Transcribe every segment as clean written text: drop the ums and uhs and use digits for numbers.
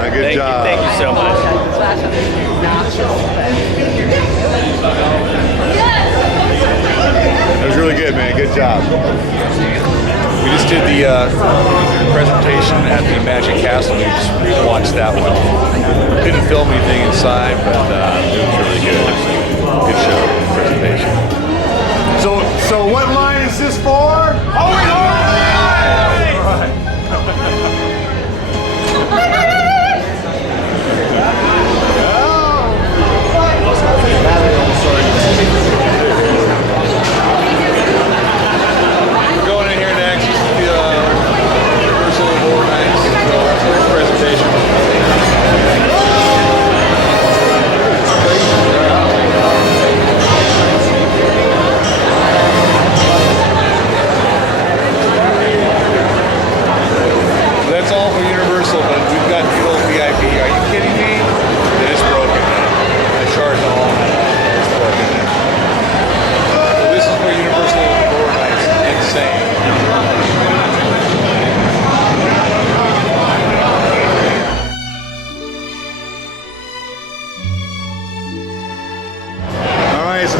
man. Good job. Thank you so much. That was really good, man. Good job. We just did the presentation at the Magic Castle. We just watched that one. Couldn't film anything inside, but it was really good. Good show, presentation. So what line is this for? Oh, we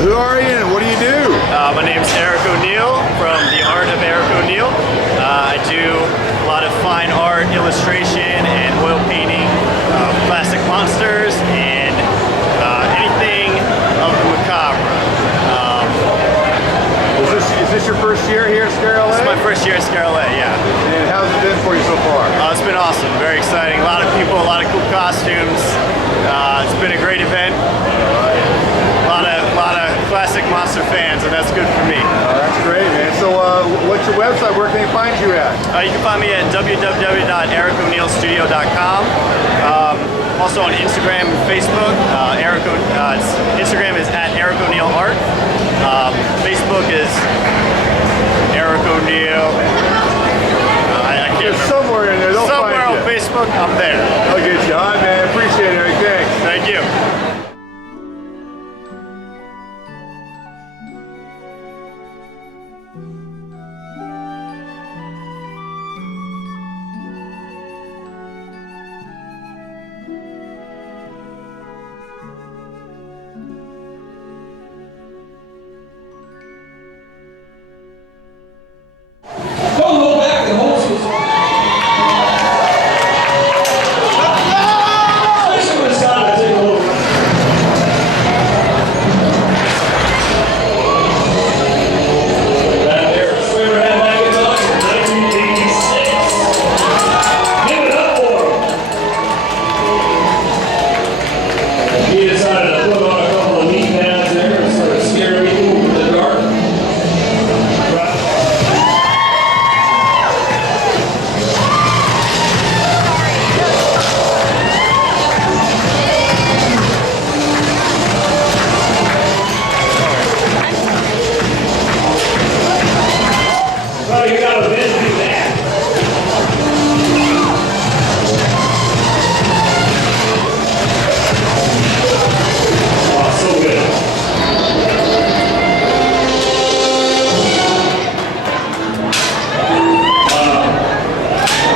Who are you and what do you do? My name's Eric O'Neill from The Art of Eric O'Neill. I do a lot of fine art, illustration, and oil painting of plastic monsters and anything of the macabre. Is this your first year here at ScareLA? This is my first year at ScareLA, yeah. And how's it been for you so far? It's been awesome, very exciting. A lot of people, a lot of cool costumes. It's been a great event. A lot of classic monster fans, and that's good for me. That's great, man. So what's your website? Where can they find you at? You can find me at www.ericoneillstudio.com. Also on Instagram and Facebook. Instagram is at Eric O'Neill Art. Facebook is Eric O'Neill. I can't remember. Somewhere in there. They'll somewhere find on you. Facebook, I'm there. I'll get you. All right, man. Appreciate it, Eric. Thanks. Thank you.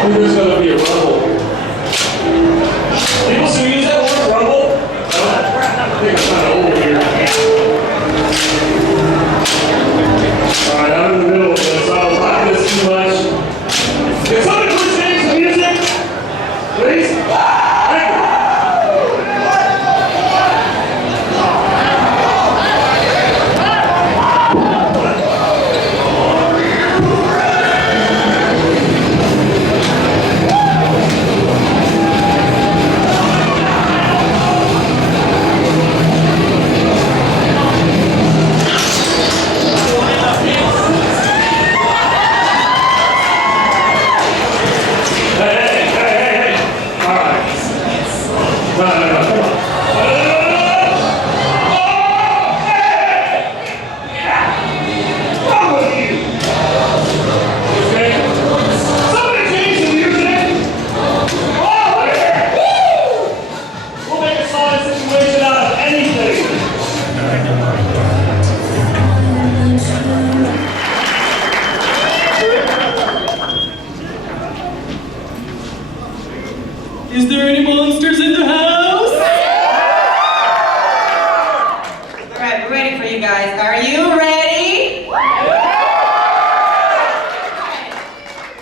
There's going to be a rumble. People still use that word, rumble? I think it's kind of old here. Alright, I'm in the middle of this, so I was laughing this too much. Can somebody please change the music? Please? Thank you. Is there any monsters in the house? All right, we're ready for you guys. Are you ready?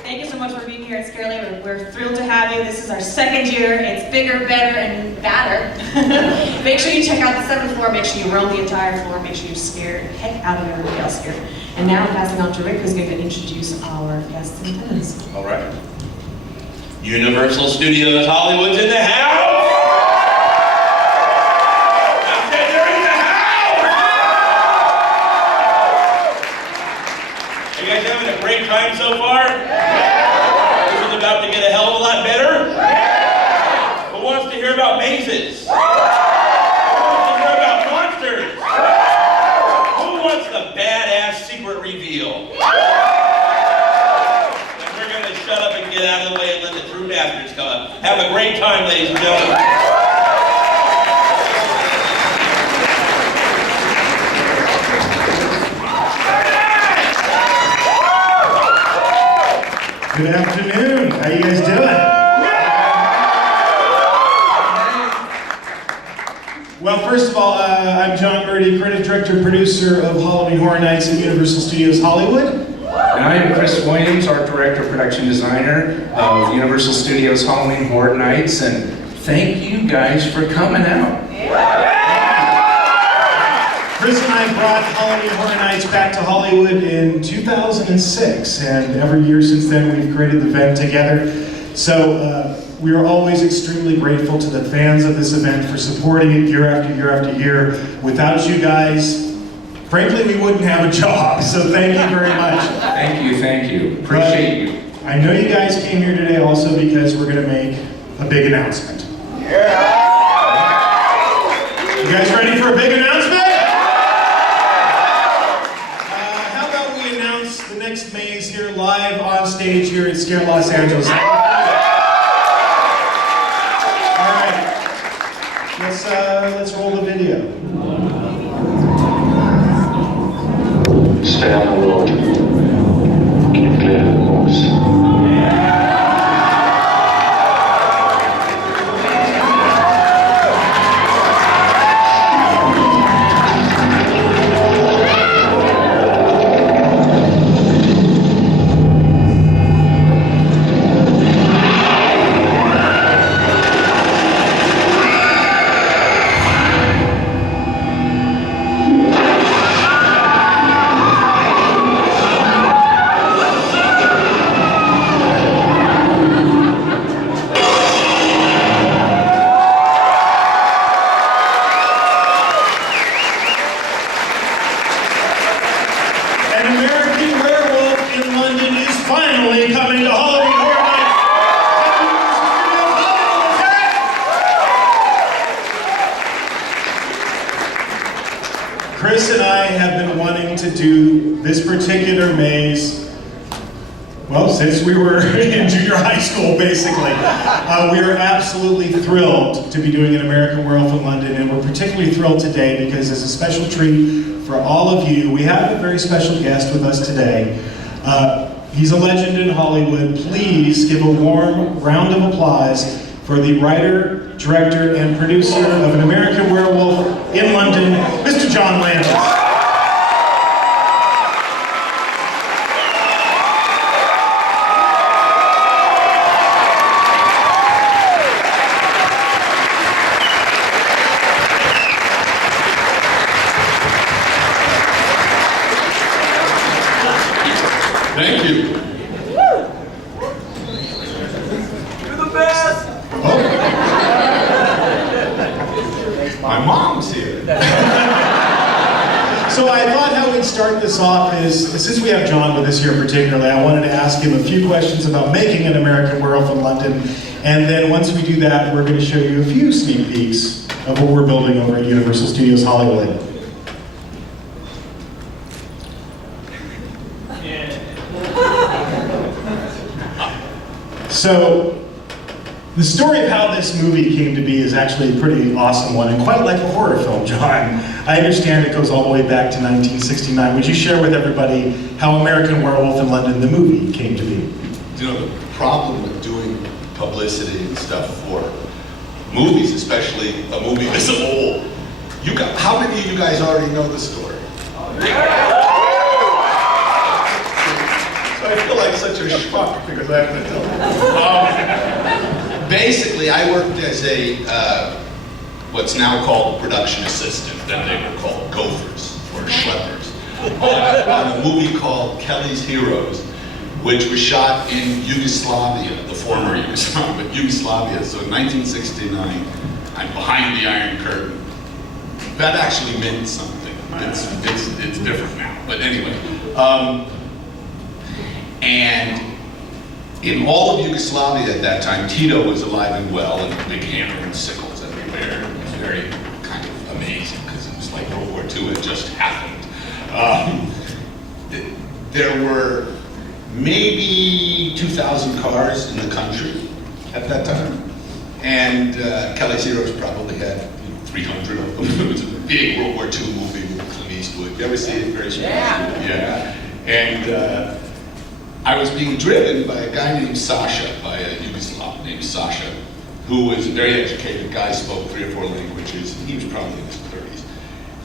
Thank you so much for being here at ScareLA. We're thrilled to have you. This is our second year. It's bigger, better, and badder. Make sure you check out the 7th floor. Make sure you roam the entire floor. Make sure you scare the heck out of everybody else here. And now I'm passing on to Rick, who's going to introduce our guests and attendants. All right. Universal Studios Hollywood's in the house! I said they're in the house! You guys having a great time so far? This is about to get a hell of a lot better? Who wants to hear about mazes? Who wants to hear about monsters? Who wants the badass secret reveal? Shut up and get out of the way and let the true bastards come up. Have a great time, ladies and gentlemen. Good afternoon. How you guys doing? Well, first of all, I'm John Murdy, creative director and producer of Halloween Horror Nights at Universal Studios Hollywood. And I am Chris Williams, art director, production designer of Universal Studios Halloween Horror Nights, and thank you guys for coming out. Chris and I brought Halloween Horror Nights back to Hollywood in 2006, and every year since then we've created the event together. So we are always extremely grateful to the fans of this event for supporting it year after year after year. Without you guys, frankly, we wouldn't have a job, so thank you very much. Thank you. Appreciate you. I know you guys came here today also because we're going to make a big announcement. Yeah. You guys ready for a big announcement? How about we announce the next maze here live on stage here at Scare Los Angeles. All right, let's roll the video. Stay on the road. Keep clear of the moves. An American Werewolf in London is finally coming to Halloween Horror Nights at Universal Studios Hollywood. Chris and I have been wanting to do this particular maze, well, since we were in junior high school, basically. We are absolutely thrilled to be doing an American Werewolf in London, and we're particularly thrilled today because as a special treat for all of you, we have a very special guest with us today. He's a legend in Hollywood. Please give a warm round of applause for the writer, director, and producer of An American Werewolf in London, Mr. John Landis. Thank you. You're the best! My mom's here. So I thought how we'd start this off is, since we have John with us here particularly, I wanted to ask him a few questions about making An American Werewolf in London, and then once we do that, we're going to show you a few sneak peeks of what we're building over at Universal Studios Hollywood. So, the story of how this movie came to be is actually a pretty awesome one, and quite like a horror film, John. I understand it goes all the way back to 1969. Would you share with everybody how American Werewolf in London, the movie, came to be? You know, the problem with doing publicity and stuff for movies, especially a movie this old. How many of you guys already know the story? So I feel like such a schmuck because I have to tell. Basically, I worked as a what's now called production assistant. Then they were called gophers or schleppers on a movie called Kelly's Heroes, which was shot in Yugoslavia, the former Yugoslavia, but Yugoslavia. So in 1969, I'm behind the Iron Curtain. That actually meant something. It's different now, but anyway. And in all of Yugoslavia at that time, Tito was alive and well, and big hammer and sickles everywhere. It was very kind of amazing because it was like World War II had just happened. There were maybe 2,000 cars in the country at that time, and Kelly's Heroes probably had 300 of them. It was a big World War II movie with Clint Eastwood. You ever see it? Very smart. Yeah. And I was being driven by a guy named Sasha, by a Yugoslav named Sasha, who was a very educated guy, spoke 3 or 4 languages. He was probably in his 30s,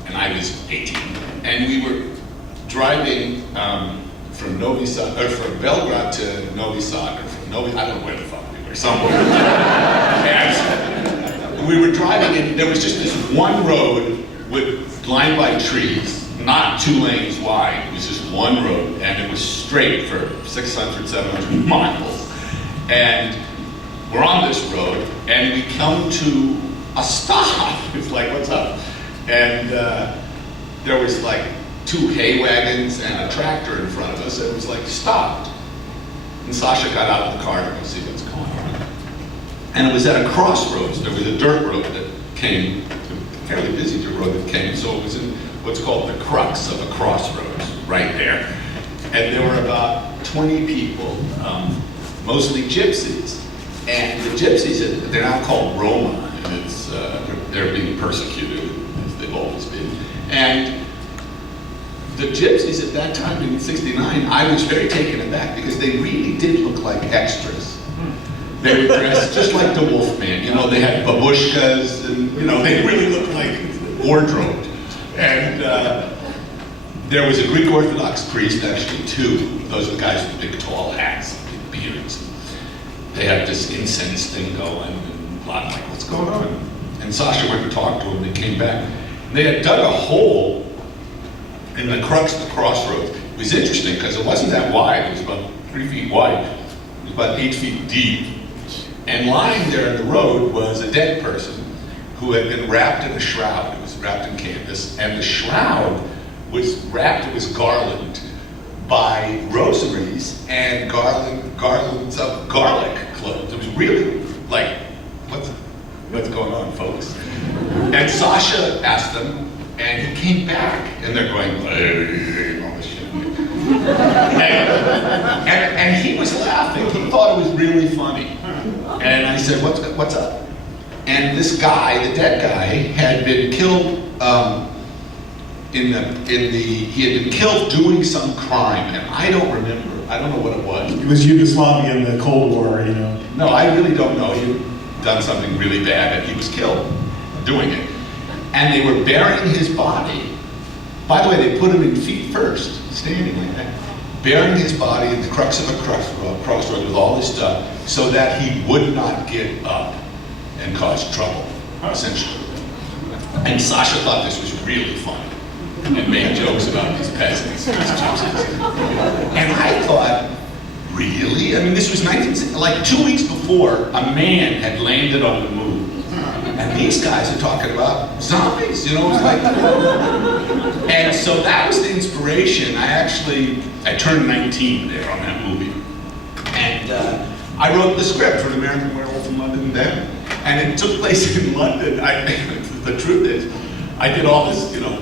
and I was 18. And we were driving from Novi Sad, or from Belgrade to Novi Sad, or from Novi, I don't know where the fuck we were, somewhere. And we were driving, and there was just this one road lined by trees, not 2 lanes wide. It was just one road, and it was straight for 600, 700 miles. And we're on this road, and we come to a stop. It's like, what's up? And there was like 2 hay wagons and a tractor in front of us. It was like stopped. And Sasha got out of the car to go see what's going on. And it was at a crossroads. There was a dirt road that came, a fairly busy dirt road that came, so it was in what's called the crux of a crossroads, right there. And there were about 20 people, mostly gypsies. And the gypsies, they're now called Roma, and it's, they're being persecuted, as they've always been. And the gypsies at that time in '69, I was very taken aback because they really did look like extras. They were dressed just like the Wolfman, you know, they had babushkas, and you know, they really looked like wardrobe. And there was a Greek Orthodox priest, actually 2. Those are the guys with big tall hats, big beards. They had this incense thing going, and blah, like, what's going on? And Sasha went and talked to them, they came back. And they had dug a hole in the crux of the crossroads. It was interesting, because it wasn't that wide, it was about 3 feet wide. It was about 8 feet deep. And lying there in the road was a dead person who had been wrapped in a shroud. It was wrapped in canvas, and the shroud was wrapped, it was garlanded by rosaries and garlands of garlic cloves. It was really like, what's going on, folks? And Sasha asked them, and he came back, and they're going, hey, all this shit. And he was laughing. He thought it was really funny. And I said, what's up? And this guy, the dead guy, had been killed he had been killed doing some crime, and I don't remember. I don't know what it was. It was Yugoslavia in the Cold War, you know. No, I really don't know. He had done something really bad, and he was killed doing it. And they were burying his body. By the way, they put him in feet first, standing like that. Burying his body in the crux of a crossroad with all this stuff, so that he would not get up and cause trouble, essentially. And Sasha thought this was really funny, and made jokes about these peasants, these gypsies. And I thought, really? I mean, this was like 2 weeks before, a man had landed on the moon. And these guys are talking about zombies, you know, it was like, and so that was the inspiration. I turned 19 there on that movie. And I wrote the script for the American Werewolf in London then. And it took place in London. The truth is, I did all this, you know,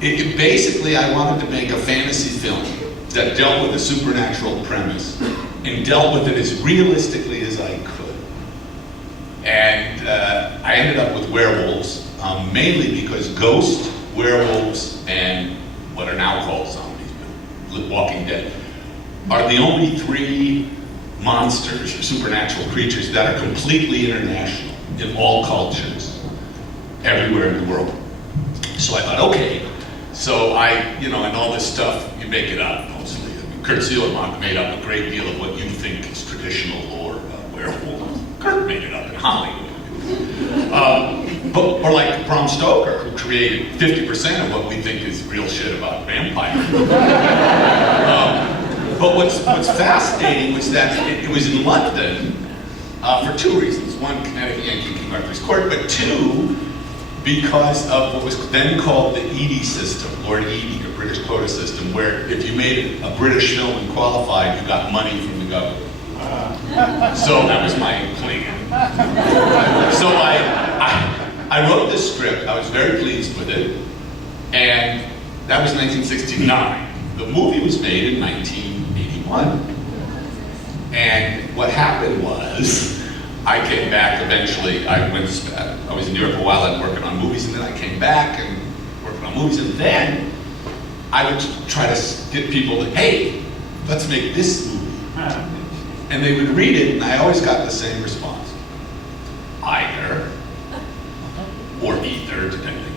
basically I wanted to make a fantasy film that dealt with a supernatural premise and dealt with it as realistically as I could. And I ended up with werewolves, mainly because ghosts, werewolves, and what are now called zombies, but Walking Dead, are the only 3 monsters or supernatural creatures that are completely international in all cultures, everywhere in the world. So I thought, okay, so and all this stuff, you make it up mostly. Kurt Zielemach made up a great deal of what you think is traditional lore about werewolves. Kurt made it up in Hollywood. Or like Bram Stoker, who created 50% of what we think is real shit about vampires. But what's fascinating was that it was in London for two reasons. One, Connecticut Yankee King Arthur's Court, but two, because of what was then called the Eadie system, Lord Eadie, the British quota system, where if you made a British film and qualified, you got money from the government. So that was my plan. So I wrote this script, I was very pleased with it, and that was 1969. The movie was made in 1981. And what happened was, I came back eventually, I was in Europe a while and working on movies, and then I came back and working on movies, and then I would try to get people to, hey, let's make this movie. And they would read it, and I always got the same response. Either, or either, depending.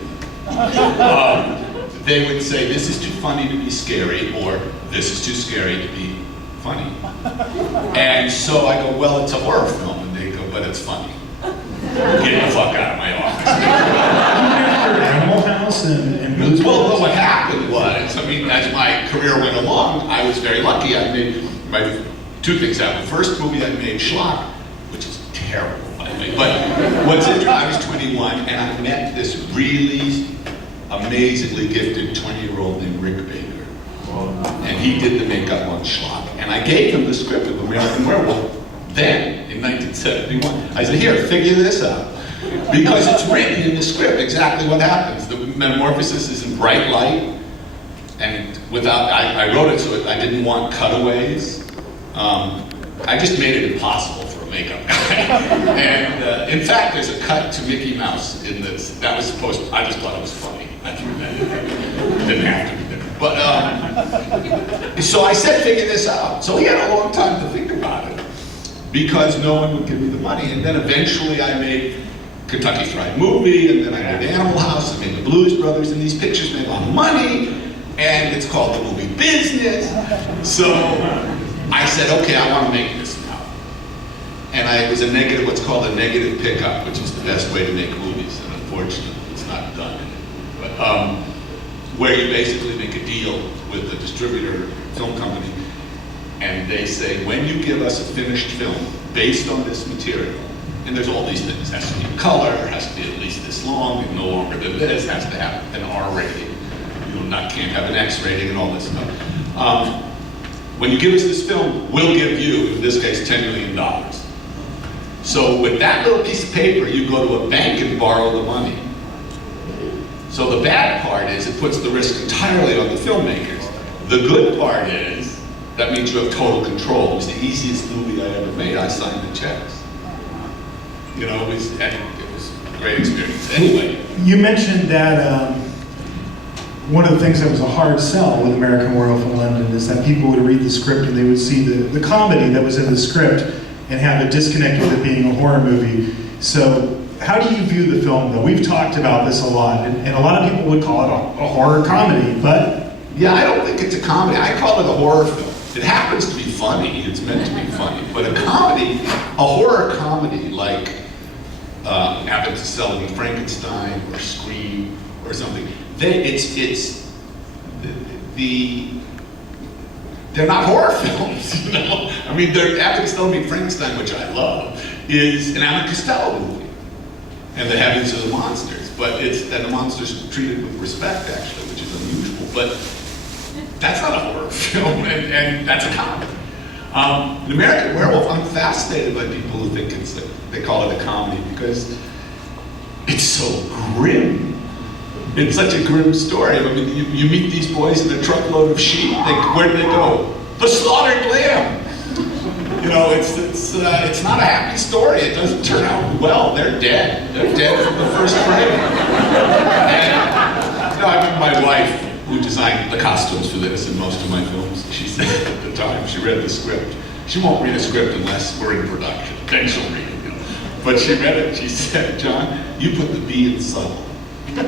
They would say, this is too funny to be scary, or this is too scary to be funny. And so I go, well, it's a horror film. And they go, but it's funny. Get the fuck out of my office. Animal House and Blues Well, what happened was, as my career went along, I was very lucky. I made two things happened. The first movie I made, Schlock, which is terrible, by the way. But what's interesting, I was 21, and I met this really amazingly gifted 20-year-old named Rick Baker. And he did the makeup on Schlock. And I gave him the script of American Werewolf then, in 1971. I said, here, figure this out. Because it's written in the script exactly what happens. The metamorphosis is in bright light, and I wrote it so I didn't want cutaways. I just made it impossible for a makeup guy. And in fact, there's a cut to Mickey Mouse in this. That was I just thought it was funny. I threw that in there. It didn't have to be there. But, so I said, figure this out. So he had a long time to think about it, because no one would give me the money. And then eventually I made Kentucky Fried Movie, and then I did Animal House, and made the Blues Brothers, and these pictures made a lot of money, and it's called the movie business. So I said, okay, I want to make this now. And it was what's called a negative pickup, which is the best way to make movies, and unfortunately it's not done. But, where you basically make a deal with the distributor film company, and they say, when you give us a finished film based on this material, and there's all these things, it has to be in color, it has to be at least this long, and no longer than this, has to have an R rating, can't have an X rating and all this stuff. When you give us this film, we'll give you, in this case, $10 million. So with that little piece of paper, you go to a bank and borrow the money. So the bad part is it puts the risk entirely on the filmmakers. The good part is that means you have total control. It was the easiest movie I ever made. I signed the checks. It was a great experience. Anyway. You mentioned that one of the things that was a hard sell with American Werewolf in London is that people would read the script and they would see the comedy that was in the script and have a disconnect with it being a horror movie. So how do you view the film, though? We've talked about this a lot, and a lot of people would call it a horror comedy, but... Yeah, I don't think it's a comedy. I call it a horror film. It happens to be funny. It's meant to be funny. But a horror comedy like Abbott and Costello and Frankenstein or Scream or something, they're not horror films, Abbott and Costello and Frankenstein, which I love, is an Abbott and Costello movie. And the heavens are the monsters, and the monsters are treated with respect, actually, which is unusual. But that's not a horror film, and that's a comedy. In American Werewolf, I'm fascinated by people who think they call it a comedy because it's so grim. It's such a grim story. You meet these boys in a truckload of sheep. Where do they go? The slaughtered lamb. It's not a happy story. It doesn't turn out well. They're dead. They're dead from the first frame. And my wife, who designed the costumes for this in most of my films, she said at the time, she read the script, She won't read a script unless we're in production. Then she'll read it. But she read it. She said, "John, you put the B in subtle." So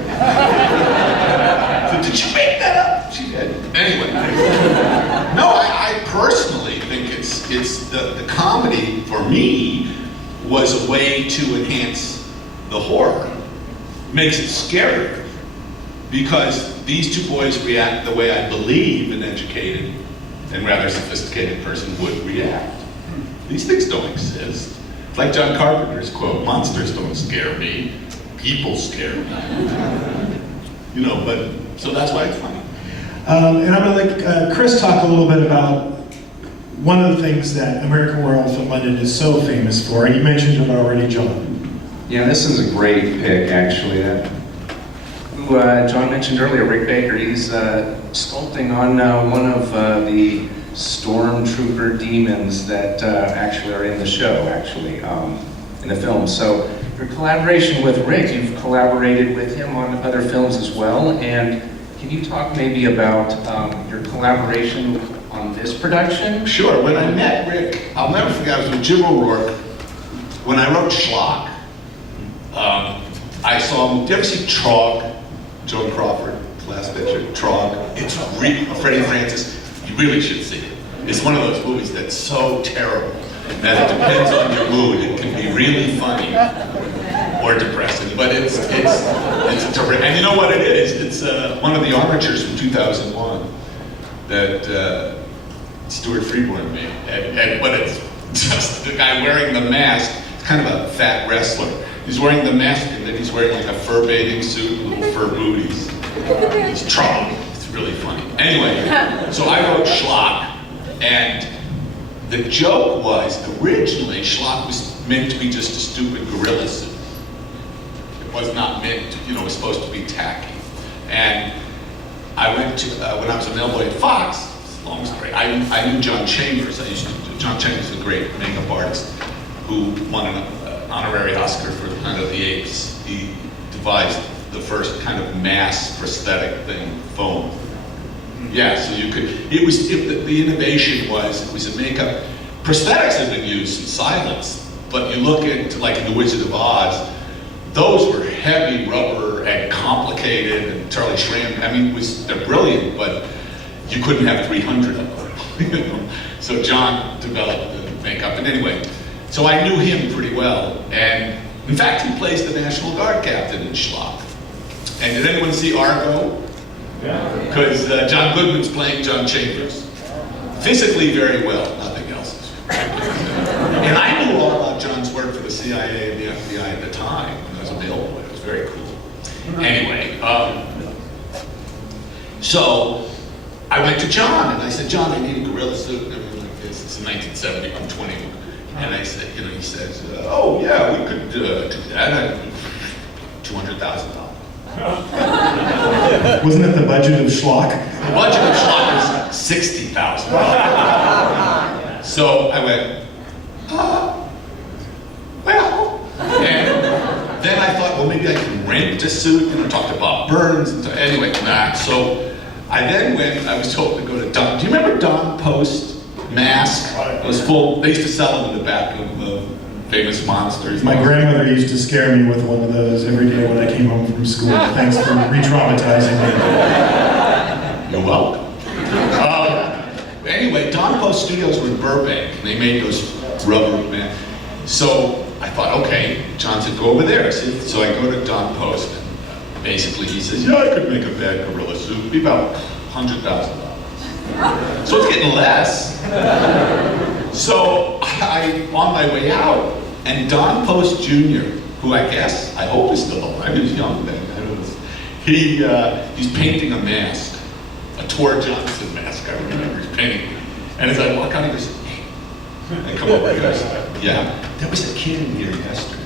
did you make that up? She did. Anyway, no, I personally think it's the comedy for me was a way to enhance the horror. Makes it scarier because these two boys react the way I believe an educated and rather sophisticated person would react. These things don't exist. It's like John Carpenter's quote, "Monsters don't scare me, people scare me." But so that's why it's funny. And I'm gonna let Chris talk a little bit about one of the things that American Werewolf in London is so famous for, and you mentioned it already, John. Yeah, this is a great pick, actually. Who John mentioned earlier, Rick Baker, he's sculpting on one of the stormtrooper demons that actually are in the show, in the film. So your collaboration with Rick, you've collaborated with him on other films as well, and can you talk maybe about your collaboration on this production? Sure, when I met Rick, I'll never forget, I was with Jim O'Rourke. When I wrote Schlock, I saw him, do you ever see Trog? Joan Crawford, last picture, Trog. It's Freddie Francis, you really should see it. It's one of those movies that's so terrible that it depends on your mood. It can be really funny or depressing, but it's terrific. And you know what it is? It's one of the armatures from 2001 that Stuart Freeborn made. But it's just the guy wearing the mask. It's kind of a fat wrestler. He's wearing the mask and then he's wearing like a fur bathing suit with little fur booties. He's Trog. It's really funny. Anyway, so I wrote Schlock, and the joke was originally Schlock was meant to be just a stupid gorilla suit. It was not meant to, it was supposed to be tacky. And I went to, when I was a mailboy at Fox, long story, I knew John Chambers. John Chambers is a great makeup artist who won an honorary Oscar for Planet of the Apes. He devised the first kind of mass prosthetic thing, foam. Yeah, so you could, the innovation was, it was a makeup. Prosthetics have been used in silence, but you look at, like in The Wizard of Oz, those were heavy rubber and complicated, and Charlie Schramm, they're brilliant, but you couldn't have 300 of them. So John developed the makeup, and anyway, so I knew him pretty well, and in fact, he plays the National Guard captain in Schlock. And did anyone see Argo? Yeah. Because John Goodman's playing John Chambers. Physically very well, nothing else. And I knew all about John's work for the CIA and the FBI at the time when I was a mailboy. It was very cool. Anyway, so I went to John and I said, "John, I need a gorilla suit and everything like this." It's in 1970, I'm 20. And I said, he says, "Oh yeah, we could do that. $200,000. Wasn't it the budget of Schlock? The budget of Schlock was $60,000. So I went, well. And then I thought, well, maybe I can rent a suit, talk to Bob Burns. And anyway, So I then I was told to go to Don. Do you remember Don Post mask? It was full, they used to sell them in the back of Famous Monsters. My grandmother used to scare me with one of those every day when I came home from school. Thanks for re-traumatizing me. You're welcome. Anyway, Don Post Studios were in Burbank, and they made those rubber masks. So I thought, okay, John said, go over there. So I go to Don Post, and basically he says, yeah, I could make a bad gorilla suit. It'd be about $100,000. So it's getting less. So I'm on my way out, and Don Post Jr., who I hope is still alive, he was young then, he's painting a mask, a Tor Johnson mask, I remember, he's painting. And as I walk out, he goes, hey, I come over, he goes, yeah, there was a kid in here yesterday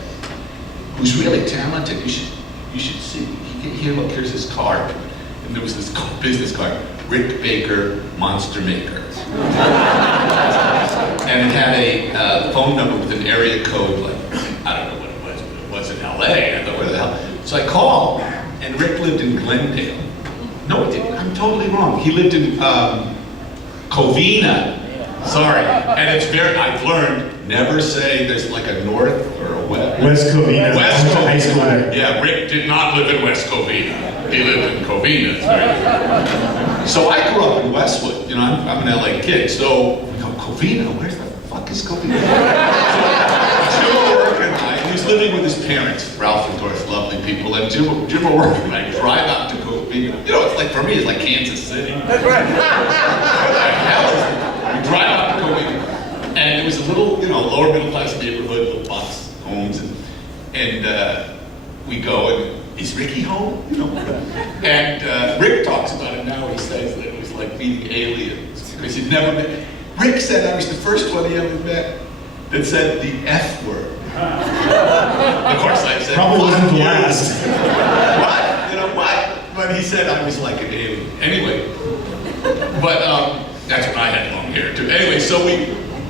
who's really talented, you should see. Here, look, here's his card. And there was this business card, Rick Baker, Monster Maker. And it had a phone number with an area code, like, I don't know what it was, but it was in LA. I thought, where the hell? So I called, and Rick lived in Glendale. No, he didn't. I'm totally wrong. He lived in Covina. Sorry. And it's I've learned, never say there's like a north or a west. West Covina. West I went to high school Covina. there. Yeah, Rick did not live in West Covina. He lived in Covina. It's very- So I grew up in Westwood. You know, I'm an LA kid. So we go, Covina? Where the fuck is Covina? Jim O'Rourke and I, he was living with his parents, Ralph and Doris, lovely people. And Jim O'Rourke and I drive out to Covina. You know, it's like, for me, it's like Kansas City. That's right. What the hell is it? We drive out to Covina. And it was a little, you know, lower middle class neighborhood, little box homes, and we go and is Ricky home? You know, and Rick talks about it now. He says that it was like meeting aliens because he'd never met. Rick said I was the first one he ever met that said the F word. Of course, I said Probably wasn't the you. last. What? You know what? But he said I was like an alien. Anyway, but that's when I had long hair too. Anyway, so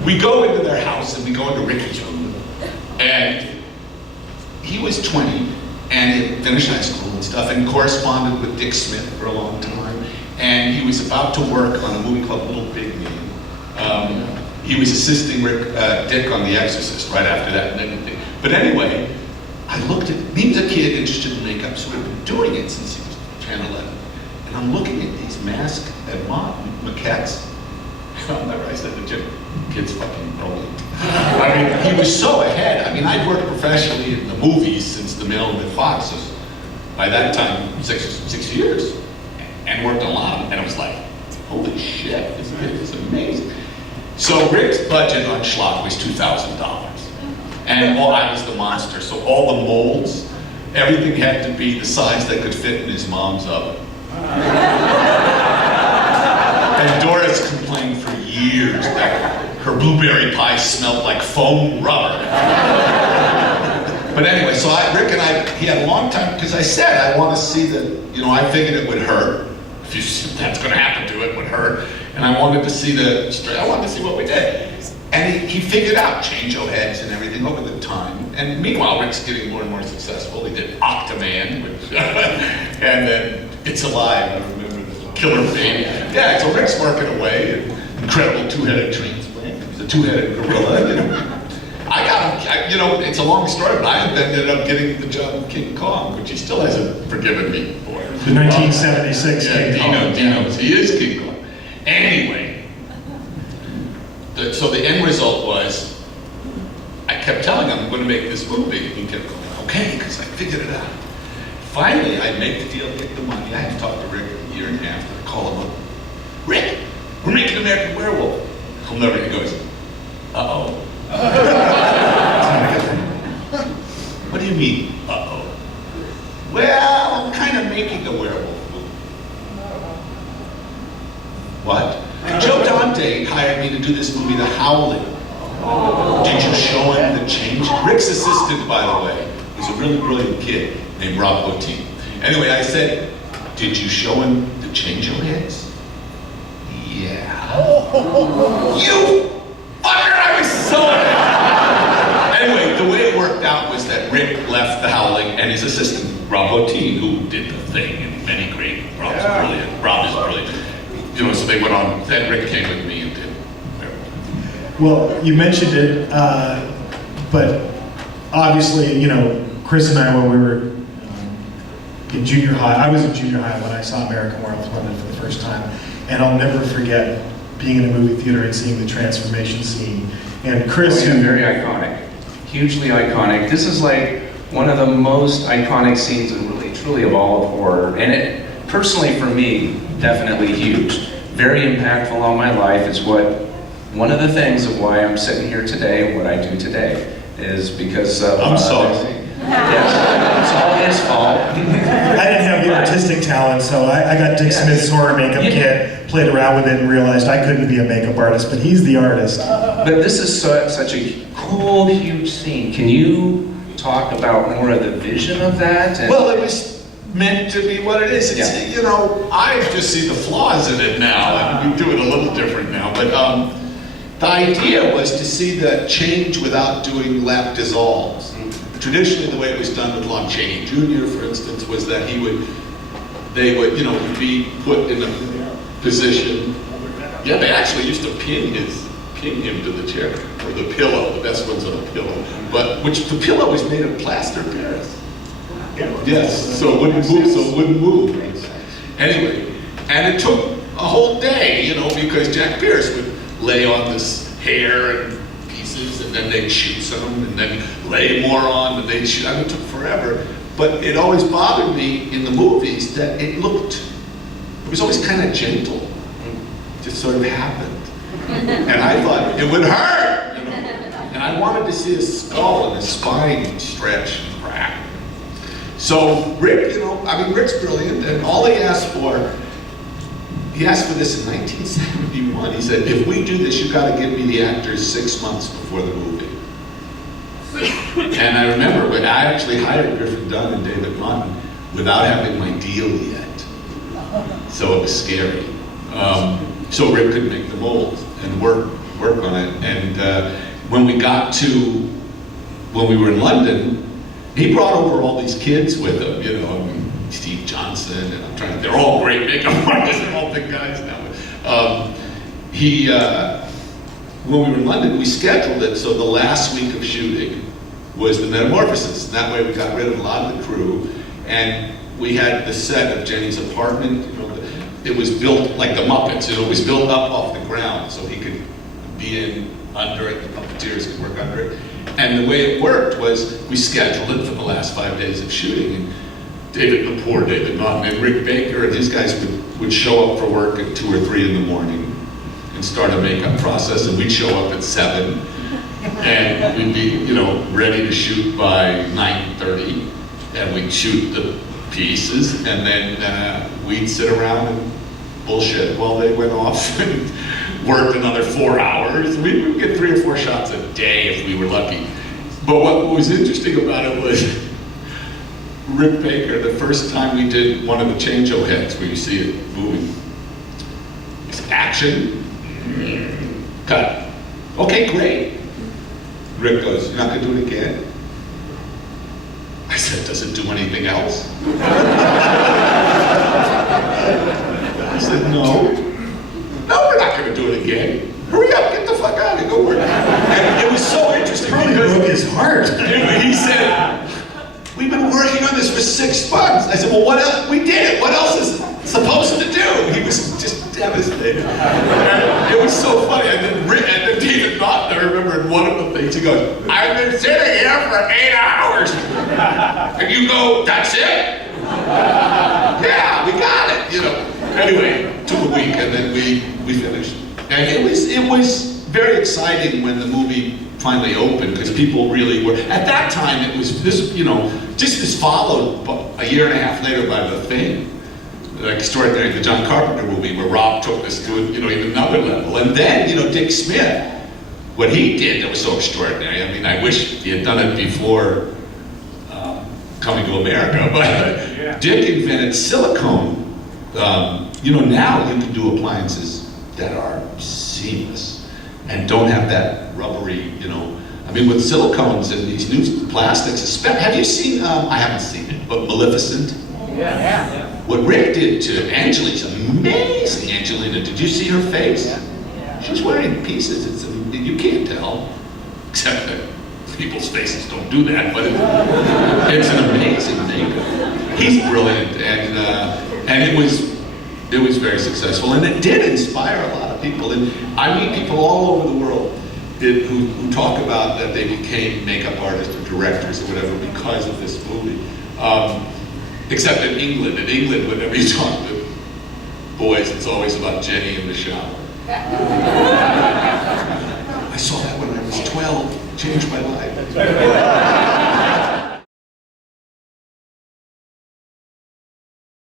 we go into their house and we go into Ricky's room, and he was 20 and he had finished high school and stuff and corresponded with Dick Smith for a long time, and he was about to work on a movie called Little Big Man. He was assisting Dick on The Exorcist right after that and everything. But anyway, I looked at, he was a kid interested in makeup, so we've been doing it since he was 10, 11. And I'm looking at these mask and maquettes. I said to Jim, kid's fucking brilliant. I mean, he was so ahead. I mean, I'd worked professionally in the movies since the mill at Fox. Was, by that time, six years. And worked a lot. And it was like, holy shit, this kid is amazing. So Rick's budget on schlock was $2,000. And I was the monster. So all the molds, everything had to be the size that could fit in his mom's oven. And Doris complained for years that her blueberry pie smelled like foam rubber. But anyway, so Rick and I, he had a long time, because I said, I want to see the, you know, I figured it would hurt. If that's going to happen to it, would hurt. And I wanted to see I wanted to see what we did. And he figured out change-o heads and everything over the time. And meanwhile, Rick's getting more and more successful. He did Octoman, which, and then It's Alive, I remember the Killer Baby. Yeah, so Rick's working away, and incredible two-headed transplant. He's a two-headed gorilla, you know. I got him, you know, it's a long story, but I ended up getting the job of King Kong, which he still hasn't forgiven me for. The 1976 yeah, King Kong. Dino, he is King Kong. Anyway, so the end result was, I kept telling him I'm going to make this movie, and he kept going, okay, because I figured it out. Finally, I make the deal, get the money. I had to talk to Rick a year and a half. I call him up. Rick, we're making American Werewolf. He'll never, he goes, uh-oh. What do you mean, uh-oh? Well, I'm kind of making a werewolf movie. What? Joe Dante hired me to do this movie, The Howling. Did you show him the change? Rick's assistant, by the way, was a really brilliant kid named Rob Bottin. Anyway, I said, did you show him the change-o heads? Yeah. You fucker, I was so Anyway, the way it worked out was that Rick left The Howling and his assistant, Rob Bottin, who did The Thing and many great, Rob's brilliant. Rob is brilliant. You know, so they went on, then Rick came with me and did. Well, you mentioned it, but obviously, you know, Chris and I, when we were in junior high, I was in junior high when I saw American Werewolf London for the first time, and I'll never forget being in a movie theater and seeing the transformation scene. And Chris, yeah, very iconic, hugely iconic. This is like one of the most iconic scenes, and really, truly, of all of horror. And it, personally, for me, definitely huge. Very impactful on my life. It's one of the things of why I'm sitting here today, what I do today, is because of... I'm sorry. Yes, it's all his fault. I didn't have the artistic talent, so I got Dick Smith's horror makeup kit, played around with it, and realized I couldn't be a makeup artist, but he's the artist. But this is such a cool, huge scene. Can you talk about more of the vision of that? And well, it was meant to be what it is. It's, you know, I just see the flaws in it now, and we do it a little different now, but the idea was to see the change without doing lap dissolves. Traditionally, the way it was done with Lon Chaney Jr., for instance, was that they would, you know, be put in a position. Yeah, they actually used to pin his pin him to the chair, or the pillow. The best one's on a pillow, but which the pillow was made of plaster of Paris. Yes, so it wouldn't move. So it wouldn't move. Anyway, and it took a whole day, you know, because Jack Pierce would lay on this hair and pieces, and then they'd shoot some, and then lay more on, and they'd shoot. I mean, it took forever. But it always bothered me in the movies that it was always kind of gentle. It just sort of happened. And I thought it would hurt, you know? And I wanted to see his skull and his spine stretch and crack. So Rick, you know, I mean, Rick's brilliant, and all he asked for this in 1971. He said, if we do this, you got to give me the actors 6 months before the movie. And I remember, but I actually hired Griffin Dunn and David Martin without having my deal yet. So it was scary. So Rick could make the mold and work on it. And when we were in London, he brought over all these kids with him, you know, I mean, Steve Johnson, and they're all great makeup artists, they're all big guys now. When we were in London, we scheduled it so the last week of shooting was the Metamorphosis. And that way we got rid of a lot of the crew, and we had the set of Jenny's apartment. You know, it was built like the Muppets, you know, it was built up off the ground so he could be in under it, the puppeteers could work under it. And the way it worked was we scheduled it for the last 5 days of shooting. And poor David Naughton and Rick Baker and these guys would show up for work at 2 or 3 in the morning and start a makeup process, and we'd show up at 7. And we'd be, you know, ready to shoot by 9:30, and we'd shoot the pieces, and then we'd sit around and bullshit while they went off and worked another 4 hours. We would get 3 or 4 shots a day if we were lucky. But what was interesting about it was Rick Baker, the first time we did one of the change-o heads where you see it moving, it's action, cut. Okay, great. Rick goes, you're not going to do it again? I said, does it do anything else? I said, no. No, we're not going to do it again. Hurry up, get the fuck out of here, go work. And it was so interesting. Probably broke his heart. He said, we've been working on this for 6 months. I said, well, what else? We did it. What else is it supposed to do? He was just devastated. And it was so funny. And then David Naughton, I remember in one of the things, he goes, I've been sitting here for 8 hours. And you go, that's it? Yeah, we got it, you know. Anyway, took a week, and then we finished. And it was very exciting when the movie finally opened, because people really were, at that time it was this, you know, just as followed a year and a half later by The Thing, like Extraordinary, the John Carpenter movie, where Rob took us to, you know, even another level. And then, you know, Dick Smith, what he did that was so extraordinary. I mean, I wish he had done it before Coming to America, but Dick invented silicone. You know, now you can do appliances that are seamless and don't have that rubbery, you know. I mean, with silicones and these new plastics, have you seen, I haven't seen it, but Maleficent? Yeah. What Rick did to Angelina's amazing. Angelina, did you see her face? Yeah. She's wearing pieces, you can't tell, except that people's faces don't do that, but it's an amazing makeup. He's brilliant, and it was very successful, and it did inspire a lot of people. And I meet people all over the world who talk about that they became makeup artists or directors or whatever because of this movie. Except in England. In England, whenever you talk to boys, it's always about Jenny in the shower. I saw that when I was 12. Changed my life.